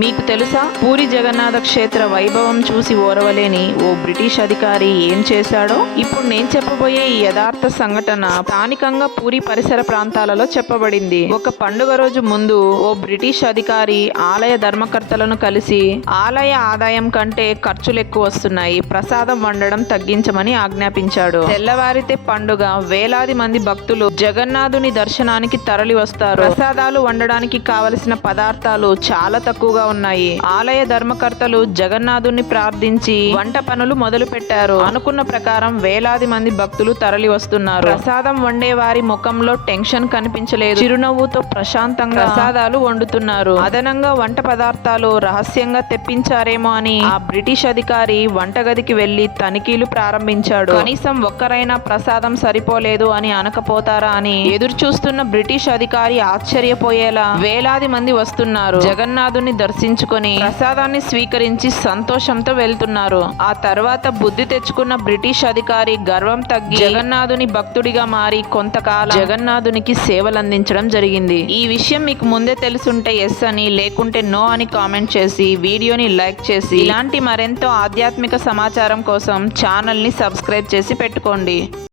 మీకు తెలుసా, పూరి జగన్నాథ క్షేత్ర వైభవం చూసి ఓరవలేని ఓ బ్రిటిష్ అధికారి ఏం చేశాడో? ఇప్పుడు నేను చెప్పబోయే ఈ యథార్థ సంఘటన స్థానికంగా పూరి పరిసర ప్రాంతాలలో చెప్పబడింది. ఒక పండుగ రోజు ముందు ఓ బ్రిటిష్ అధికారి ఆలయ ధర్మకర్తలను కలిసి ఆలయ ఆదాయం కంటే ఖర్చులు ఎక్కువ వస్తున్నాయి, ప్రసాదం వండడం తగ్గించమని ఆజ్ఞాపించాడు. తెల్లవారితే పండుగ, వేలాది మంది భక్తులు జగన్నాథుని దర్శనానికి తరలి వస్తారు. ప్రసాదాలు వండడానికి కావలసిన పదార్థాలు చాలా తక్కువగా ఉన్నాయి. ఆలయ ధర్మకర్తలు జగన్నాథుని ప్రార్థించి వంట పనులు మొదలు పెట్టారు. అనుకున్న ప్రకారం వేలాది మంది భక్తులు తరలి వస్తున్నారు. ప్రసాదం వండే వారి ముఖంలో టెన్షన్ కనిపించలేదు. చిరునవ్వుతో ప్రశాంతంగా ప్రసాదాలు వండుతున్నారు. అదనంగా వంట పదార్థాలు రహస్యంగా తెప్పించారేమో అని ఆ బ్రిటిష్ అధికారి వంటగదికి వెళ్లి తనిఖీలు ప్రారంభించాడు. కనీసం ఒక్కరైనా ప్రసాదం సరిపోలేదు అని అనకపోతారా అని ఎదురు చూస్తున్న బ్రిటిష్ అధికారి ఆశ్చర్యపోయేలా వేలాది మంది వస్తున్నారు. జగన్నాథుని దర్శించుకొని ప్రసాదాన్ని స్వీకరించి సంతోషంతో వెళ్తున్నారు. ఆ తర్వాత బుద్ధి తెచ్చుకున్న బ్రిటిష్ అధికారి గర్వం తగ్గి జగన్నాథుని భక్తుడిగా మారి కొంతకాలం జగన్నాథునికి సేవలందించడం జరిగింది. ఈ విషయం మీకు ముందే తెలుసుంటే ఎస్ అని, లేకుంటే నో అని కామెంట్ చేసి వీడియోని లైక్ చేసి ఇలాంటి మరెంతో ఆధ్యాత్మిక సమాచారం కోసం ఛానల్ ని సబ్స్క్రైబ్ చేసి పెట్టుకోండి.